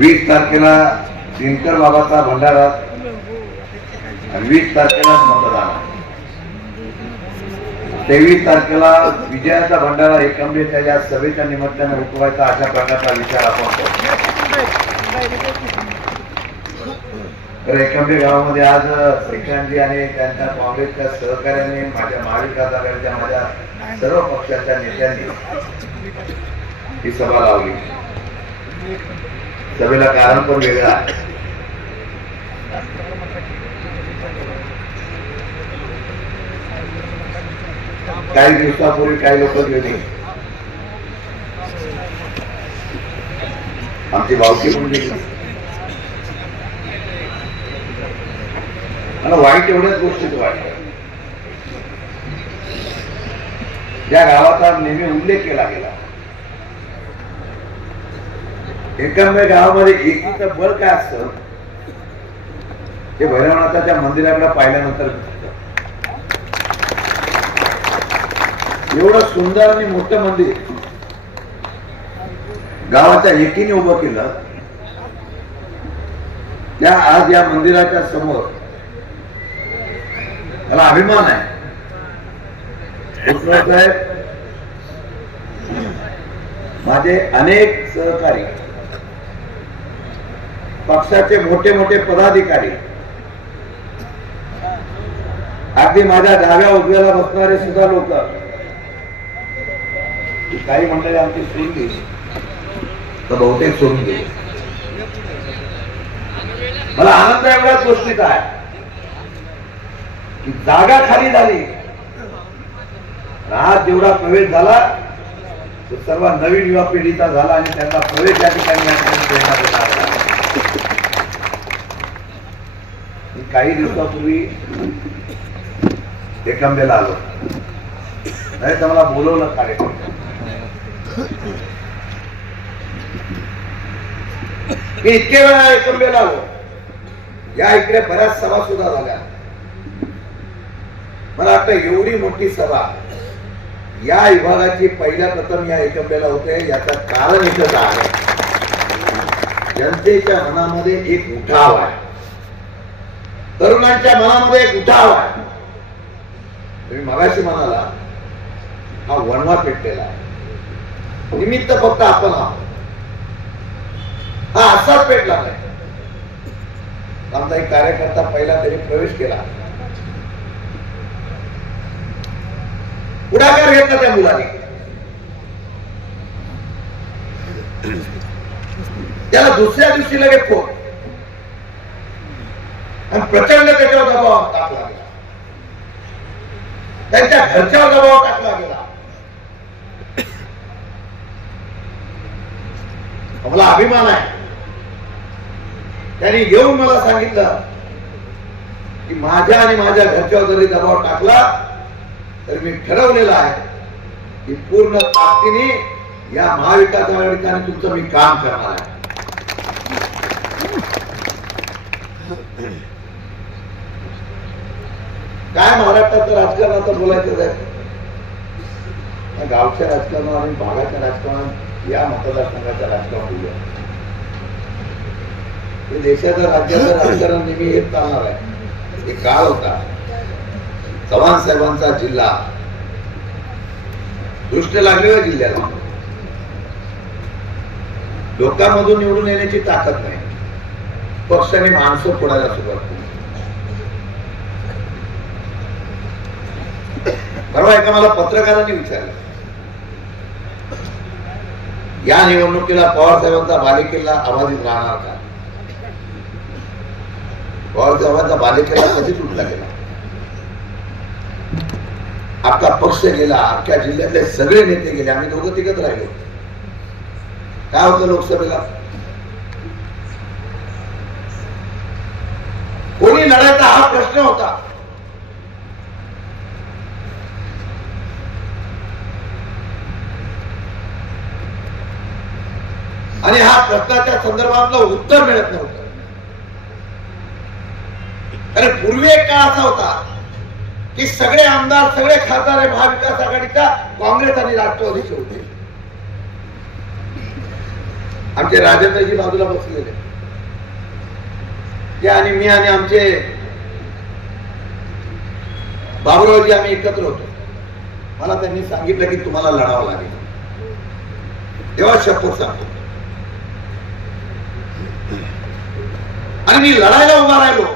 वीस तारखेला दिनकर बाबाचा भंडारा आणि वीस तारखेला मतदान. तेवीस तारखेला विजयाचा भंडारा एकंबीच्या या सभेच्या निमित्ताने उठवायचा अशा प्रकारचा विचार आपण करतो. तर एकंबी गावामध्ये आज श्रीकांतजी आणि त्यांच्या काँग्रेसच्या सहकार्याने माझ्या महाविकास आघाडीच्या माझ्या सर्व पक्षाच्या नेत्यांनी ही सभा लावली. सभेला कारण पण वेगळं आहे काही दिवसापूर्वी काही लोक गेले आमची भावकी पण गेली आणि वाईट एवढ्याच गोष्टीत वाईट ज्या गावाचा नेहमी उल्लेख केला गेला एकंदर गावामध्ये एकीचं बळ काय असतं? ते भैरवनाथाच्या मंदिराकडे पाहिल्यानंतर एवढं सुंदर आणि मोठं मंदिर. गावाच्या एकीने उभं केलं. त्या आज या मंदिराच्या समोर मला अभिमान आहे. साहेब माझे अनेक सहकारी पक्षाचे मोठे मोठे पदाधिकारी. अगदी माझ्या डाव्या उजव्याला बसणारे सुद्धा लोक. काही मंडळी आमची सोडून तर बहुतेक सोडून गेली मला आनंद एवढ्याच गोष्टीचा आहे. की जागा खाली झाली. आज जेवढा प्रवेश झाला तो सर्व नवीन युवा पिढीचा झाला आणि त्यांना प्रवेश या ठिकाणी या ठिकाणी देण्यात येणार आहे. मी काही दिवसापूर्वी एकंबेला आलो. नाही तर मला बोलवलं कार्यक्रम. मी इतके वेळा एकंबेला आलो. या इकडे बऱ्याच सभा सुद्धा झाल्या. मला वाटतं एवढी मोठी सभा या विभागाची पहिल्या प्रथम या एकंबेला होते याचं कारण एकच आहे. जनतेच्या मनामध्ये एक उठाव आहे. तरुणांच्या मनामध्ये एक उठाव आहे. तुम्ही मगाशी म्हणाला हा वणवा पेटलेला आहे. निमित्त फक्त आपण आहोत. हा असाच पेटला नाही आमचा एक कार्यकर्ता पहिला तरी प्रवेश केला. पुढाकार घेतला त्या मुलाने. त्याला दुसऱ्या दिवशी लगेच फोन. आणि प्रचंड त्याच्यावर दबाव टाकला गेला. त्यांच्या घरच्यावर दबाव टाकला गेला. मला अभिमान आहे. त्यांनी येऊन मला सांगितलं की माझ्या आणि माझ्या घरच्यावर जरी दबाव टाकला तर मी ठरवलेलं आहे की पूर्ण ताकदीने या महाविकास आघाडीने तुमचं मी काम करणार आहे. काय महाराष्ट्राचं राजकारण आता बोलायचं आहे. गावच्या राजकारणात आणि भागाच्या राजकारणात या मतदारसंघाच्या राजकारण बोलूया हे देशाचं राज्याचं राजकारण नेहमी हेच चालणार आहे. हे काळ होता. चव्हाण साहेबांचा जिल्हा. दृष्ट लागलेल्या जिल्ह्याला. लोकांमधून निवडून येण्याची ताकद नाही. पक्षाने माणसं फोडायला सुरुवात केली. परवा एका मला पत्रकारांनी विचारलं. या निवडणुकीला पवार साहेबांचा बालेकिल्ला अबाधित राहणार का? पवार साहेबांचा बालेकिल्ला कधी तुटला गेला? अख्खा पक्ष गेला अख्ख्या जिल्ह्यातले सगळे नेते गेले आम्ही दोघं तिघत राहिलो. काय होतं लोकसभेला? कोणी लढायचा हा प्रश्न होता. आणि हा प्रश्नाच्या संदर्भातलं उत्तर मिळत नव्हतं. अरे पूर्वी एक काळ असा होता की सगळे आमदार सगळे खासदार हे महाविकास आघाडीचा काँग्रेस आणि राष्ट्रवादीचे होते. आमचे राजेंद्रजी बाजूला बसलेले. ते आणि मी आणि आमचे बाबुरावजी आम्ही एकत्र होतो. मला त्यांनी सांगितलं की तुम्हाला लढावं लागेल. तेव्हा शपथ सांगतो. आणि मी लढायला उभा राहिलो.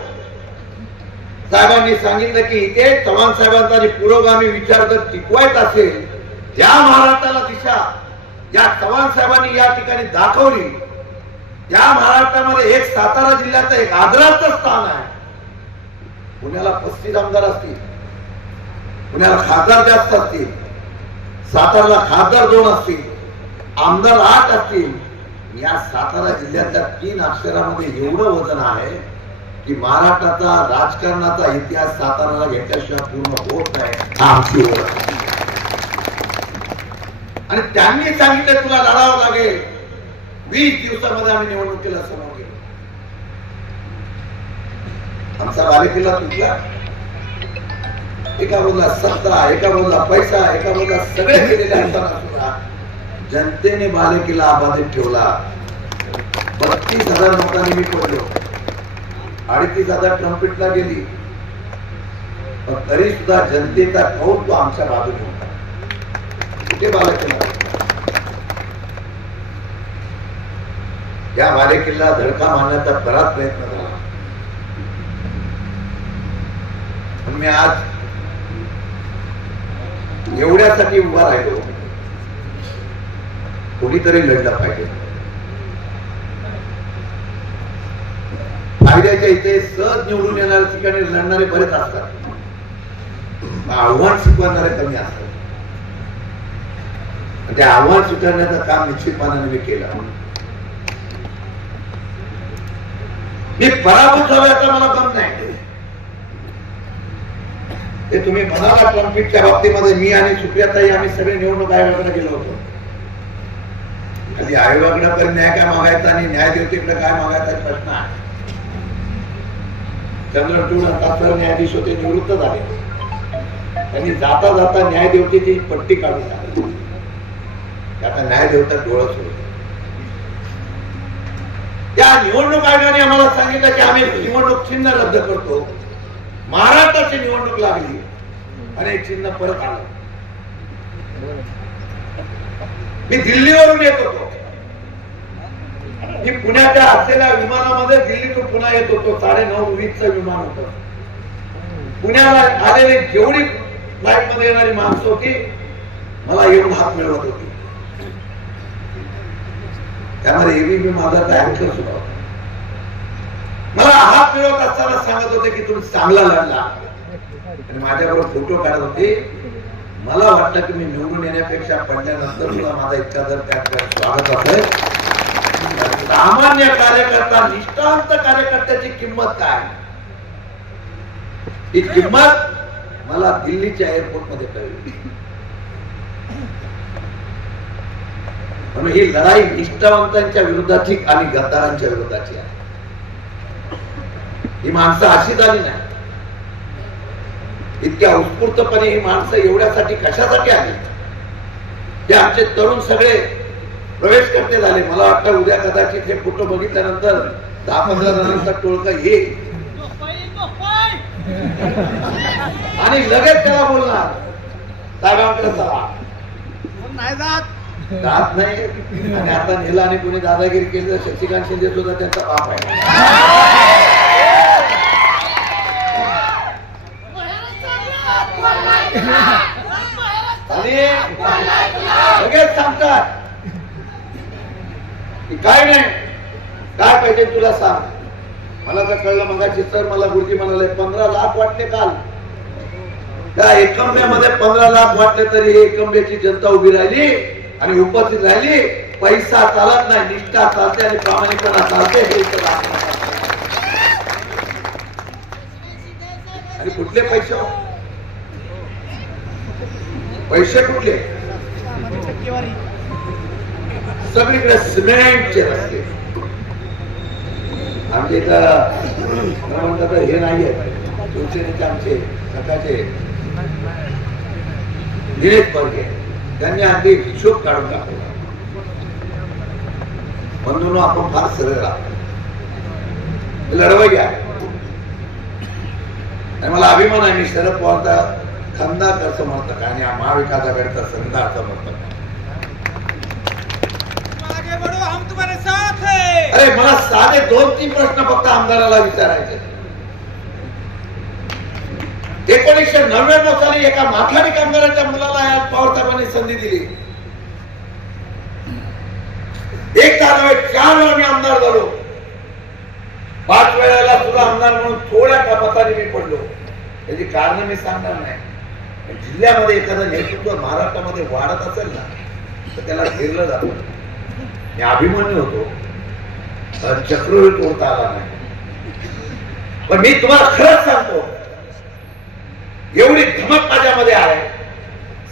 साहेबांनी सांगितलं की इथे चव्हाण साहेबांचा जे पुरोगामी विचार जर टिकवायचा असेल त्या महाराष्ट्राला दिशा. या चव्हाण साहेबांनी या ठिकाणी दाखवली. त्या महाराष्ट्रामध्ये एक सातारा जिल्ह्याचं एक आदराचं स्थान आहे. पुण्याला पस्तीस आमदार असतील. पुण्याला खासदार जास्त असतील. साताराला खासदार दोन असतील. आमदार आठ असतील. या सातारा जिल्ह्यातल्या तीन अक्षरामध्ये एवढं वजन आहे की महाराष्ट्राचा राजकारणाचा इतिहास साताराला घेतल्याशिवाय पूर्ण होत नाही. आमची ओळख. आणि त्यांनी सांगितलं तुला लढावं लागेल. वीस दिवसामध्ये आम्ही निवडणुकीला समोर गेलो. आमचा बालेकिल्ला तुटला. एका बाजूला सत्ता एका बाजूला पैसा एका बाजूला सगळे केलेले असताना सुद्धा जनतेने बालेकिल्ला अबाधित ठेवला. बत्तीस हजार लोकांनी मी पडलो. अडतीस हजार ट्रम्पिटला गेली. पण तरी सुद्धा जनतेचा कौल तो आमच्या बाजूने होता. कुठे बालेकिल्ला? या बालेकिल्ला धडका मारण्याचा बराच प्रयत्न झाला. पण मी आज एवढ्यासाठी उभा राहिलो. कोणीतरी लढलं पाहिजे. फायद्याच्या इथे सहज निवडून येणाऱ्या ठिकाणी लढणारे बरेच असतात. आव्हान स्वीकारणारे कमी असतात. ते आव्हान स्वीकारण्याचं काम निश्चितपणाने मी केलं. मी पराभूत झालो याचा मला गम नाही. ते तुम्ही म्हणाला कॉन्फ्लिक्टच्या बाबतीमध्ये मी आणि सुप्रियाताई आम्ही सगळे निवडणूक आयोगाकडे गेलो होतो. आधी आयोगाकडे पण न्याय काय मागायचा आणि न्याय देवतेकडे काय मागायचा प्रश्न आहे. चंद्रचूड आता न्यायाधीश होते निवृत्त झाले. त्यांनी जाता जाता न्याय देवतेची पट्टी काढून टाकली. न्याय देवता न्यायदेवता डोळस होते त्या निवडणूक आयोगाने आम्हाला सांगितलं की आम्ही निवडणूक चिन्ह रद्द करतो. महाराष्ट्राची निवडणूक लागली. आणि चिन्ह परत आलं. मी दिल्लीवरून येत होतो. मी पुण्याच्या असलेल्या विमानामध्ये दिल्लीतून पुन्हा येत होतो. साडे नऊ वीसचं विमान होत. पुण्याला आलेली जेवढी फ्लाईटमध्ये येणारी माणसं होती मला येऊन हात मिळवत होती. त्यामध्ये एबी मी माझा काय अँकर सुद्धा मला हात मिळवत असताना सांगत होते की तुम्ही चांगला लढला. आणि माझ्याबरोबर फोटो काढत होते. मला वाटतं की मी निवडून येण्यापेक्षा पडल्यानंतर सुद्धा माझा इतका जर त्यात स्वागत असेल सामान्य कार्यकर्ता निष्ठांत कार्यकर्त्याची किंमत काय? ही किंमत मला दिल्लीच्या एअरपोर्टमध्ये कळली. म्हणून ही लढाई निष्ठावंतांच्या विरोधाची आणि गद्दारांच्या विरोधाची आहे. ही माणसं अशी झाली नाही इतक्या उत्स्फूर्तपणे ही माणसं एवढ्यासाठी कशासाठी आली? ते आमचे तरुण सगळे प्रवेश करते झाले. मला वाटतं उद्या कदाचित हे फोटो बघितल्यानंतर दहा पंधरा जणांचा टोळका येईल. आणि लगेच त्याला बोलणार साहेबांकडे चला. नाही जात. जात नाही. आणि आता नेला आणि कोणी दादागिरी केली तर शशिकांत शिंदे सुद्धा त्यांचा बाप आहे. आणि लगेच सांगतात. काय नाही काय पाहिजे तुला सांग. मला तर कळलं मगाची सर मला गुरुजी म्हणाले पंधरा लाख वाटले काल. त्या एकंब्यामध्ये पंधरा लाख वाटले तरी ही एकंब्याची जनता उभी राहिली आणि उपस्थित राहिली. पैसा चालत नाही निष्ठा चालते आणि प्रामाणिकपणा चालते हे आणि कुठले पैसे? पैसे कुठले? सगळीकडे सिमेंटचे रस्ते. आमच्या इथं म्हणतात तर हे नाहीये. शिवसेनेचे आमचे सकाळचे निलेश बर्गे त्यांनी अगदी हिशोब काढून टाकला म्हणून आपण फार सरळ राहतो लढवं घ्या. आणि मला अभिमान आहे मी शरद पवारचा खंदाकर समर्थक आणि हा महाविकास आघाडीचा संघार समर्थक आगे बढ़ो हम तुम्हारे साथ हैं. अरे मला साधे दोन तीन प्रश्न फक्त आमदाराला विचारायचे. एकोणीसशे नव्याण्णव साली एका माथाडी कामगाराच्या मुलाला या पवार साहेबांनी संधी दिली. एक नव्हे चार वेळा मी आमदार झालो. पाच वेळाला सुद्धा आमदार म्हणून थोड्या कपाताने मी पडलो. त्याची कारण मी सांगणार नाही. जिल्ह्यामध्ये एखादं नेतृत्व महाराष्ट्रामध्ये वाढत असेल ना तर त्याला घेरलं जातं. मी अभिमान्य होतो. तर चक्रव्यूह तोडता आला नाही. पण मी तुम्हाला खरंच सांगतो एवढी धमक माझ्यामध्ये आहे.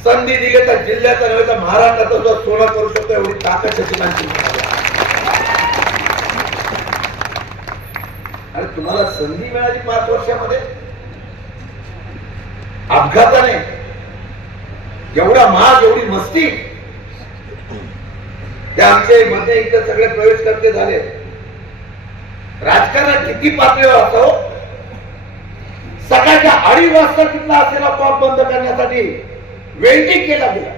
संधी दिली तर जिल्ह्याचा नव्हे तर महाराष्ट्राचा जो सोडा करू शकतो एवढी ताकद शशिकांची अरे तुम्हाला संधी मिळाली पाच वर्षामध्ये? अपघाताने. एवढा महाग एवढी मस्ती. ते आमचे मध्ये इथे सगळे प्रवेश करते झाले. राजकारणात किती पातळीवर असतो? सकाळच्या अडीच वाजता तिथला असलेला पॉप बंद करण्यासाठी वेल्डिंग केला गेला.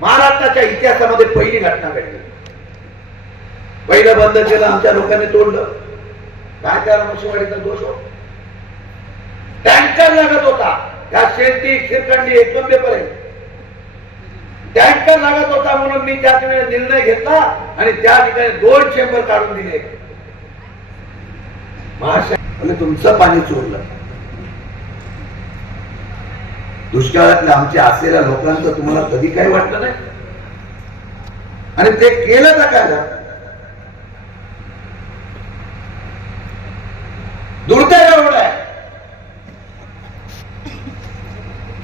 महाराष्ट्राच्या इतिहासामध्ये पहिली घटना घडली. पहिलं बंद केलं आमच्या लोकांनी तोडलं. काय त्या मशीवाडीचा दोष होता टँकर लागत होता. त्या शेती खिरकंडी एकंबेपर्यंत टँकर लागत होता म्हणून मी त्याच वेळेला निर्णय घेतला आणि त्या ठिकाणी दोन चेंबर काढून दिले. महाशय तुमचं पाणी चोरलं. दुष्काळातल्या आमच्या असलेल्या लोकांचं तुम्हाला कधी काही वाटलं नाही? आणि ते केलं तर काय दुर्दैव एवढं? आहे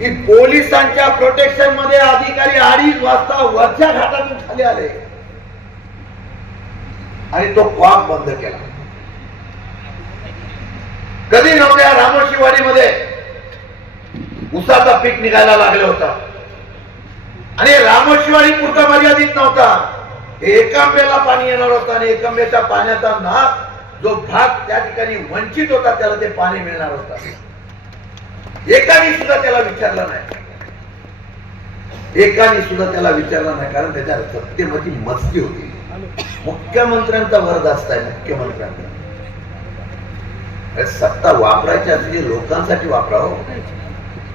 की पोलिसांच्या प्रोटेक्शनमध्ये अधिकारी अडीच वाजता वरच्या घाटातून खाली आले. आणि तो कॉक बंद केला. कधी नव्हत्या रामोशीवाडीमध्ये उसाचा पीक निघायला लागलं होता? आणि रामोशीवाडी पुरता मर्यादित नव्हता. एकांब्याला पाणी येणार होतं आणि एकांब्याच्या पाण्याचा नाक जो भाग त्या ठिकाणी वंचित होता त्याला ते पाणी मिळणार होता. एकाने सुद्धा त्याला विचारला नाही. एकाने सुद्धा त्याला विचारला नाही कारण त्याच्या सत्तेमध्ये मस्ती होती. मुख्यमंत्र्यांचा वर्ग असताय मुख्यमंत्र्यांचा. सत्ता वापरायची असली लोकांसाठी वापरावं.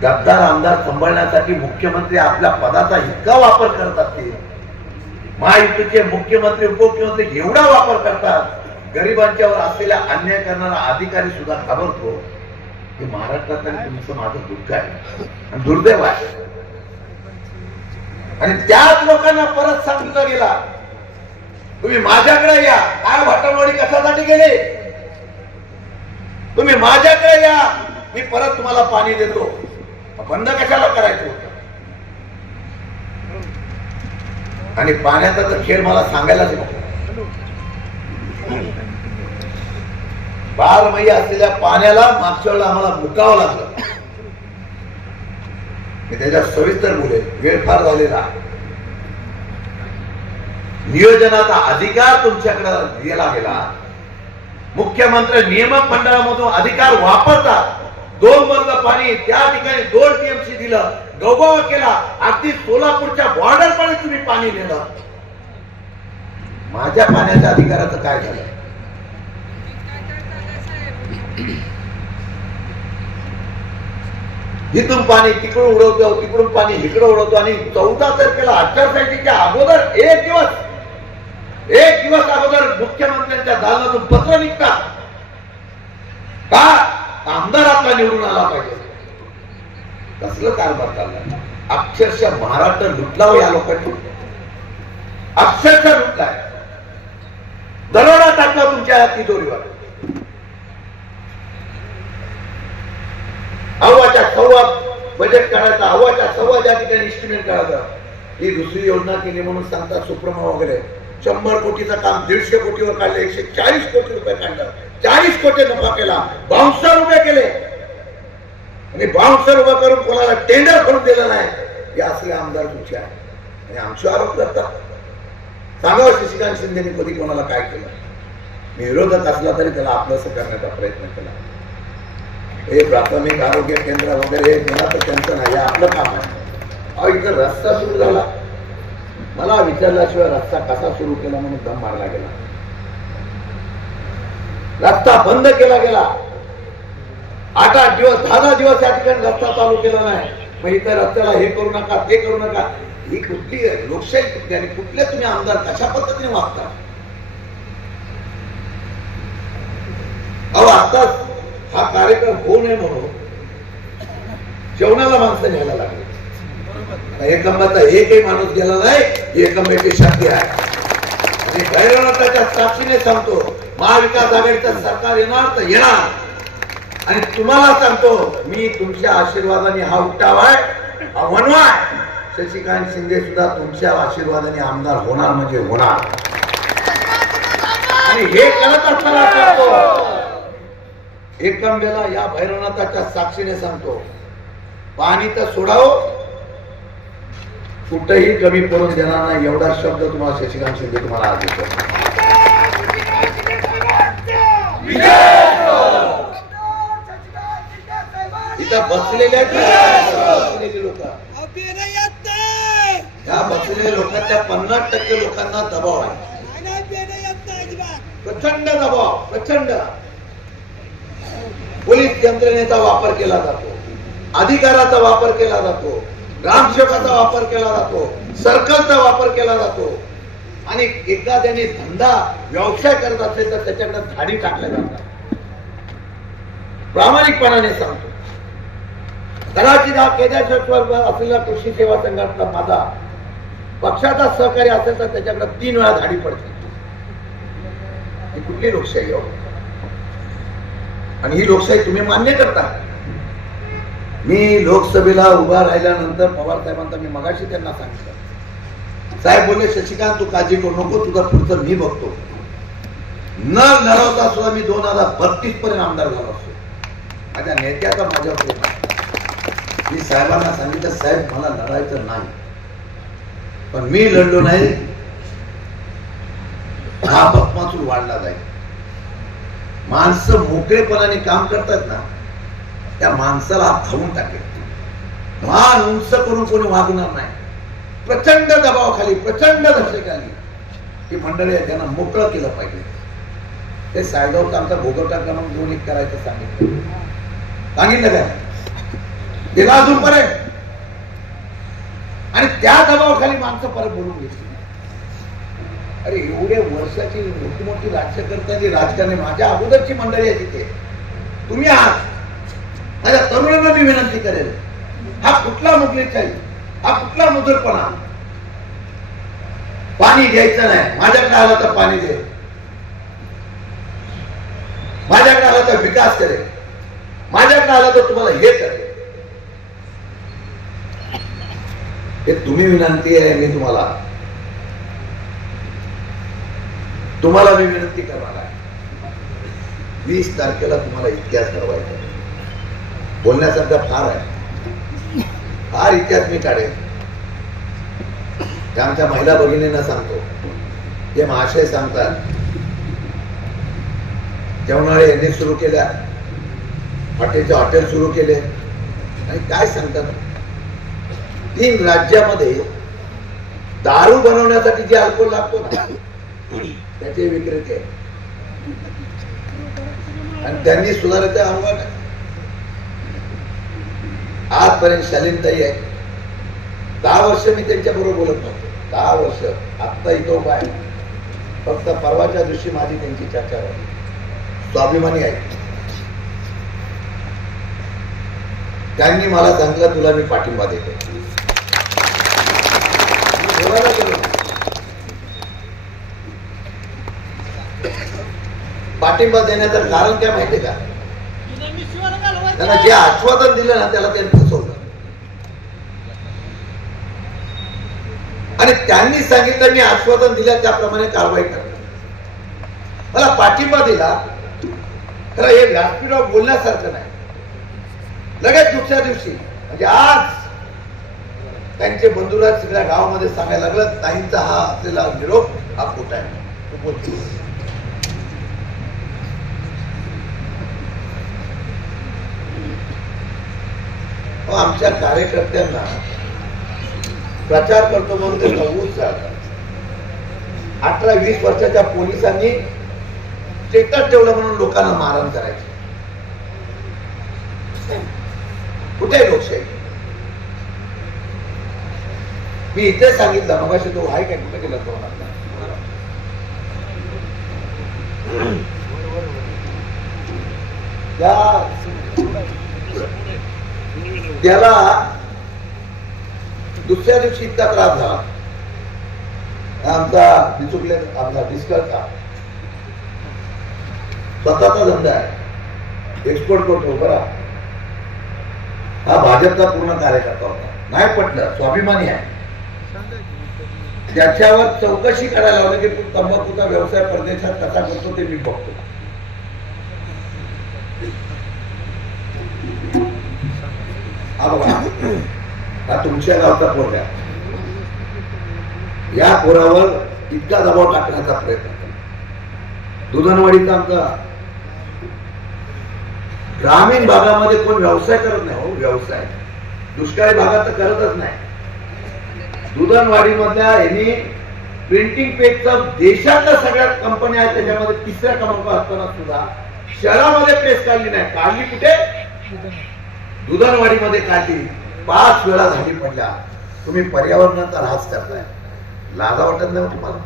गद्दार आमदार सांभाळण्यासाठी मुख्यमंत्री आपल्या पदाचा इतका वापर करतात ते. महायुतीचे मुख्यमंत्री उपमुख्यमंत्री एवढा वापर करतात. गरिबांच्यावर असलेल्या अन्याय करणारा अधिकारी सुद्धा घाबरतो. हे महाराष्ट्रात आणि तुमचं माझं दुःख आहे. आणि दुर्दैव आहे. आणि त्याच लोकांना परत सांगितलं गेला तुम्ही माझ्याकडे या. काय वाटावडी कशासाठी गेले? तुम्ही माझ्याकडे या. मी परत तुम्हाला पाणी देतो. बंद कशाला करायचं आणि पाण्याचा तर खेळ मला सांगायलाच नको. बारमयी असलेल्या पाण्याला मागच्या वेळेला आम्हाला मुकावं लागलं. मी त्याच्या सविस्तर बोलेल वेळ फार झालेला. नियोजनाचा अधिकार तुमच्याकडे दिला गेला. मुख्यमंत्री नियमक मंडळामधून अधिकार वापरतात. दोन बंद पाणी त्या ठिकाणी दोन टीएमसी दिलं. गौगव केला. अगदी सोलापूरच्या बॉर्डर पण तुम्ही पाणी दिलं माझ्या पाण्याच्या अधिकाराचं काय झालं? इथून पाणी तिकडून उडवतो तिकडून पाणी इकडं उडवतो आणि चौदा तारखेला आचारसंहितेच्या अगोदर एक दिवस एक दिवस अगोदर मुख्यमंत्र्यांच्या दालनातून पत्र निघतात. का? आमदार आपला निवडून आला पाहिजे. कसलं कारभार चाललाय? अक्षरशः महाराष्ट्र लुटला हो या लोकांनी. अक्षरशः लुटलाय. दरोडा टाकला तुमच्या तिजोरीवर अव्वाच्या सव्वा बजेट काढायचा अव्वाच्या सव्वा ज्या ठिकाणी इन्स्ट्रुमेंट काढायचा ही दुसरी योजना केली म्हणून सांगतात सुप्रमा वगैरे. शंभर कोटीचं काम दीडशे कोटीवर काढलं एकशे चाळीस कोटी रुपये काढलं. चाळीस कोटी नफा केला बाउन्सर रुपये केले. आणि बाउन्सर उभा करून कोणाला टेंडर करून दिलं नाही हे असले आमदार तुमचे आहे आणि आमचे आरोप करतात. सांगावं शशिकांत शिंदेने कधी कोणाला काय केलं? मी विरोधक असला तरी त्याला आपलंसं करण्याचा प्रयत्न केला. हे प्राथमिक आरोग्य केंद्र वगैरे हे कोणाचं त्यांचं नाही आपलं काम आहे. अहो इथं रस्ता सुरू झाला. मला विचारल्याशिवाय रस्ता कसा सुरू केला म्हणून दम मारला गेला. रस्ता बंद केला गेला. आठ आठ दिवस दहा दहा दिवस या ठिकाणी रस्ता चालू केला नाही. मग इथं रस्त्याला हे करू नका ते करू नका. ही कुठली लोकशाही कुठली आणि कुठले तुम्ही आमदार कशा पद्धतीने वागता? अहो आता हा कार्यक्रम होऊ नये म्हणून जेवणाला माणसं घ्यायला लागले. एकंबाचा एकही माणूस गेला नाही ही एकंबाची शक्ती आहे. आणि गैरवणाच्या साक्षीने सांगतो महाविकास आघाडीचं सरकार येणार तर येणार. आणि तुम्हाला सांगतो मी तुमच्या आशीर्वादाने हा उठाव आहे हा वनवा शशिकांत शिंदे सुद्धा तुमच्या आशीर्वादाने आमदार होणार म्हणजे होणार. आणि हे करत असताना एकंबेला या भैरवनाथाच्या साक्षीने सांगतो पाणी तर सोडावं. कुठंही कमी पडून देणार नाही एवढा शब्द तुम्हाला शशिकांत शिंदे तुम्हाला आज देतो. इथं बसलेल्या बसलेली लोक? या बसलेल्या लोकांच्या पन्नास टक्के लोकांना दबाव आहे. प्रचंड दबाव प्रचंड. पोलीस यंत्रणेचा वापर केला जातो अधिकाराचा वापर केला जातो ग्रामसेवकाचा वापर केला जातो सर्कलचा वापर केला जातो. आणि एकदा त्यांनी धंदा व्यवसाय करत असेल तर त्याच्याकडे धाडी टाकल्या जातात. प्रामाणिकपणाने सांगतो. कदाचित हा केदारेश्वर असलेला कृषी सेवा संघातला माझा. पक्षाचा सहकारी असेल तर त्याच्याकडे तीन वेळा धाडी पडते. ही कुठली लोकशाही हो? आणि ही लोकशाही तुम्ही मान्य करता. मी लोकसभेला उभा राहिल्यानंतर पवार साहेबांचा मी मगाशी त्यांना सांगितलं. साहेब बोलले शशिकांत तू काळजी करू नको तुझा पुढचं मी बघतो. न लढवता सुद्धा मी दोन हजार बत्तीस पर्यंत आमदार झालो असतो. माझ्या नेत्याचा माझ्यावर प्रेम मी साहेबांना सांगितलं साहेब मला लढायचं नाही. पण मी लढलो नाही. हा बकमासूर वाढला जाईल. माणसं मोकळेपणाने काम करतात ना त्या माणसाला हात खाऊन टाकेल. मान उंच करून कोणी वागणार नाही. प्रचंड दबावाखाली प्रचंड धक्केखाली ही मंडळी आहे त्यांना मोकळं केलं पाहिजे. ते सायगावचा आमचा भोगवटा क्रमांक दोन एक करायचं सांगितलं. सांगितलं काय? दिला अजूनपर्यंत आणि त्या दबावाखाली माणसं परत बोलून घेतली. अरे एवढे वर्षाची मोठी मोठी राज्यकर्त्यांची राजकारणी माझ्या अगोदरची मंडळी आहे तिथे. तुम्ही आहात. माझ्या तरुणांना मी विनंती करेल हा कुठला मुगलीशाही हा कुठला मधुरपणा पाणी द्यायचं नाही. माझ्याकडे आलं तर पाणी दे. माझ्याकडे आलं तर विकास करेल माझ्याकडे आलं तर तुम्हाला हे करेल हे तुम्ही विनंती आहे मी तुम्हाला तुम्हाला मी विनंती करणार आहे. वीस तारखेला तुम्हाला इतिहास ठरवायचा बोलण्यासारखा फार आहे. फार इतिहास मी काढेन. ते आमच्या महिला भगिनींना सांगतो. ते महाशय सांगतात. जेवणाळे यांनी सुरू केल्या. हॉटेलचे हॉटेल सुरू केले. आणि काय सांगतात? तीन राज्यामध्ये दारू बनवण्यासाठी जे अल्कोहोल लागतो ना त्याचे विक्रेते. आणि त्यांनी सुधारायचं आव्हान आजपर्यंत शालीनताई आहे. दहा वर्ष मी त्यांच्या बरोबर बोलत नव्हतो. दहा वर्ष. आत्ता इथं उभा आहे. फक्त परवाच्या दिवशी माझी त्यांची चर्चा झाली. स्वाभिमानी आहे. त्यांनी मला सांगितलं तुला मी पाठिंबा देतो मी बोलायला गेलो नाही. पाठिंबा देण्याचं कारण काय माहितीये का? त्यांना जे आश्वासन दिलं ना त्याला त्यांनी फसवलं आणि त्यांनी सांगितलं मी आश्वासन दिलं त्याप्रमाणे कारवाई करणार. मला पाठिंबा दिला. तर हे व्यासपीठावर बोलण्यासारखं नाही. लगेच दुसऱ्या दिवशी म्हणजे आज त्यांचे बंधुराज सगळ्या गावामध्ये सांगायला लागलं ताईंचा हा असलेला निरोप हा खोटा आहे. तो बोलतो. अहो, आमच्या कार्यकर्त्यांना प्रचार करतो म्हणून ते नव्वद जातात अठरा वीस वर्षाच्या पोलिसांनी स्टेटस ठेवलं म्हणून लोकांना मारण करायचं. कुठे लोकशाही? मी इथे सांगितलं मग तो आहे काय कुठे गेला तो? आता? त्याला दुसऱ्या दिवशी इतका त्रास झाला. आमचा बिचुकले आमचा डिस्कलचा स्वतःचा धंदा आहे. एक्सपोर्ट करतो बरा. हा भाजपचा पूर्ण कार्यकर्ता होता. नाही पटलं स्वाभिमानी आहे. त्याच्यावर चौकशी करायला लावली की तू तंबाखूचा व्यवसाय परदेशात कसा करतो ते मी बघतो. हा बघा. हा तुमच्या गावचा पोर आहे. या पोरावर इतका दबाव टाकण्याचा प्रयत्न केला. दुधनवाडीचा आमचा ग्रामीण भागामध्ये कोण व्यवसाय करत नाही हो व्यवसाय. दुष्काळी भागात तर करतच नाही. दुधनवाडी मधल्या यांनी प्रिंटिंग पेजचा देशातल्या सगळ्या कंपन्या आहेत त्याच्यामध्ये तिसऱ्या क्रमांक असताना सुद्धा शहरामध्ये प्रेस काढली नाही. काढली कुठे? दुधनवाडीमध्ये काढली पाच वेळा झाली पडल्या. तुम्ही पर्यावरणाचा ऱ्हास करताय. लाजा वाटत नाही हो तुम्हाला?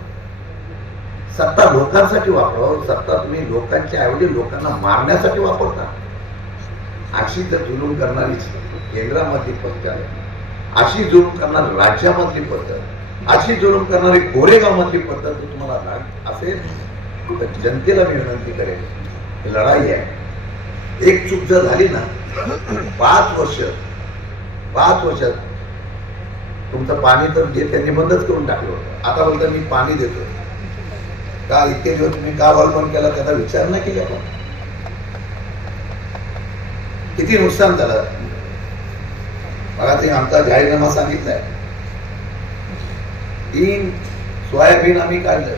सत्ता लोकांसाठी वापरावं हो. सत्ता तुम्ही लोकांच्या ऐवजी लोकांना मारण्यासाठी वापरता. अशी तर जुलूम करणारी केंद्रामधली पद्धत आहे. अशी जुलूम करणारी राज्यामधली पद्धत. अशी जुलूम करणारी गोरेगावमधली पद्धत तुम्हाला राग असेल तर जनतेला मी विनंती करेल लढाई आहे. एक चूक जर झाली ना पाच वर्ष पाच वर्षात तुमचं पाणी तर जे त्यांनी बंदच करून टाकलं होतं. आता बोलतं मी पाणी देतो का इतके दिवस तुम्ही का हॉल बंद केला त्याचा विचार नाही केला आपण किती नुकसान झालं? बघा ते आमचा जाहीरनामा सांगितलाय. तीन सोयाबीन आम्ही काढलं.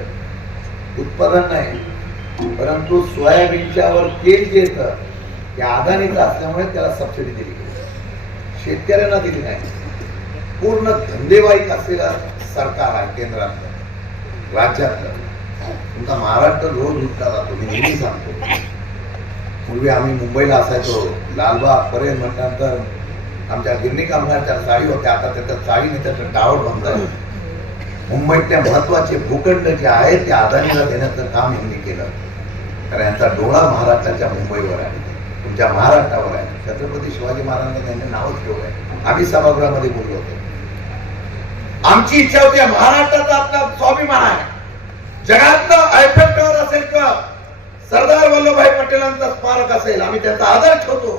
उत्पादन नाही परंतु सोयाबीनच्या वर तेल जे येतं या अदानीचा असल्यामुळे त्याला सबसिडी दिली गेली. शेतकऱ्यांना दिली नाही. पूर्ण धंदेवाईक असलेला सरकार आहे केंद्रातलं राज्यातलं. तुमचा महाराष्ट्र रोज उठला जातो मी नेहमी सांगतो. पूर्वी आम्ही मुंबईला असायचो लालबाग पर्यंत म्हटल्यानंतर आमच्या गिरणी कामगारच्या चाळी होत्या आता त्याच्या चाळीने त्याचं टावर बंद आहे. मुंबईतल्या महत्त्वाचे भूखंड जे आहेत ते अदानीला देण्याचं काम यांनी केलं. कारण यांचा डोळा महाराष्ट्राच्या मुंबईवर आहे. तुमच्या महाराष्ट्रावर आहे. छत्रपती शिवाजी महाराजांनी त्यांनी नावच ठेवलं. आहे आम्ही सभागृहामध्ये बोललो होतो. आमची इच्छा होती महाराष्ट्राचा आपला स्वाभिमान आहे. जगातलं आयफेल टॉवर असेल किंवा सरदार वल्लभभाई पटेलांचा स्मारक असेल आम्ही त्याचा आदर ठेवतो.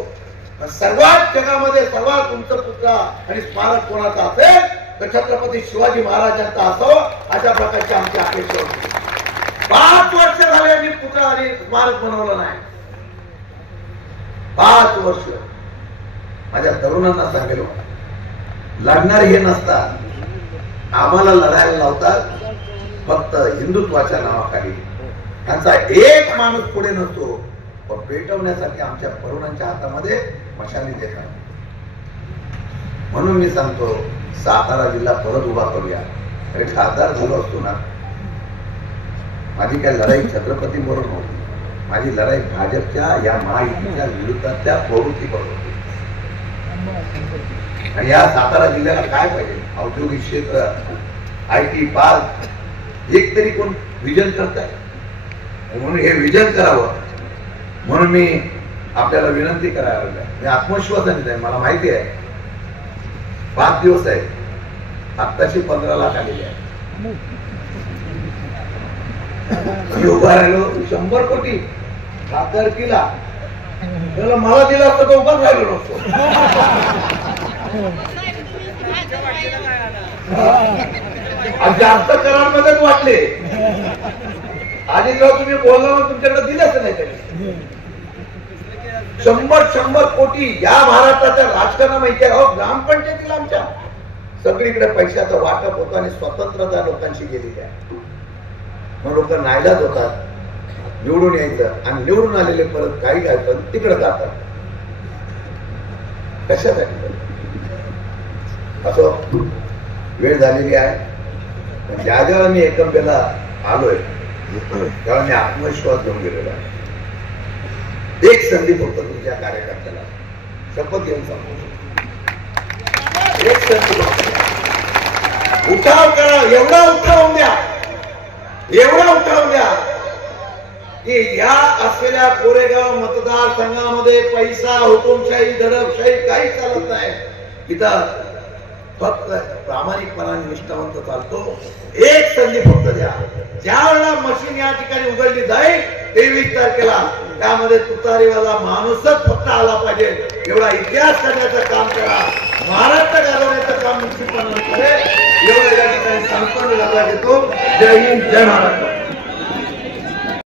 पण सर्वात जगामध्ये सर्वात उंच पुतळा आणि स्मारक कोणाचा असेल तर छत्रपती शिवाजी महाराजांचा असो अशा प्रकारची आमची अपेक्षा होती. पाच वर्ष झाले आम्ही पुतळा आणि स्मारक बनवलं नाही. पाच वर्ष. माझ्या तरुणांना सांगेल लढणार हे नसतात. आम्हाला लढायला लावतात. फक्त हिंदुत्वाच्या नावाखाली. त्यांचा एक माणूस पुढे नसतो. पण पेटवण्यासाठी आमच्या तरुणांच्या हातामध्ये मशाली देतात. म्हणून मी सांगतो सातारा जिल्हा परत उभा करूया. अरे खासदार झालो असतो ना. माझी काय लढाई छत्रपती बरोबर नव्हती माझी लढाई भाजपच्या या महायुतीच्या विरुद्धातल्या प्रवृत्ती बरोबर होती आणि या सातारा जिल्ह्याला काय पाहिजे? औद्योगिक क्षेत्र आय टी पार्क एक तरी कोण विजन करताय? म्हणून हे विजन करावं. म्हणून मी आपल्याला विनंती करायला लागल्या. मी आत्मविश्वासाने आहे मला माहिती आहे. पाच दिवस आहे. आत्ताशी पंधरा लाख आलेले आहे मी उभा राहिलो शंभर कोटी. सादर केला त्याला मला दिला असता तो उभाच राहिलो नसतो. आणि जास्त करारमध्येच वाटले. आधी जेव्हा तुम्ही बोलला मग तुमच्याकडे दिलंच नाही त्यांनी. शंभर शंभर कोटी या महाराष्ट्राच्या राजकारणा राजकारणामध्ये हो ग्रामपंचायतीला आमच्या सगळीकडे पैशाचं वाटप होतं आणि स्वतंत्रता लोकांशी गेलेली आहे. मग लोक नायलाज होतात. निवडून यायचं आणि निवडून आलेले परत काही काय तिकडे जातात. कशासाठी असो वेळ झालेली आहे. पण ज्या जेव्हा मी एकंबेला आलोय तेव्हा मी आत्मविश्वास घेऊन गेलेला आहे. एक संधी फक्त तुमच्या कार्यकर्त्याला. शपथ घेऊन सांगू एक संधी उठाव करा एवढा उठाव द्या. एवढा उठाव द्या. की या असलेल्या कोरेगाव मतदारसंघामध्ये पैसा हुकुमशाही दडपशाही काही चालत नाही. इथं फक्त प्रामाणिकपणाने निष्ठावंत चालतो. एक संधी फक्त द्या. ज्या वेळेला मशीन या ठिकाणी उघडली जाईल तेवीस तारखेला त्यामध्ये तुतारीवाला माणूसच फक्त आला पाहिजे. एवढा इतिहास करण्याचं काम करा. महाराष्ट्र गाजवण्याचं काम निश्चितपणे करेल एवढं या ठिकाणी सांगतो आणि घेतो जय हिंद जय महाराष्ट्र.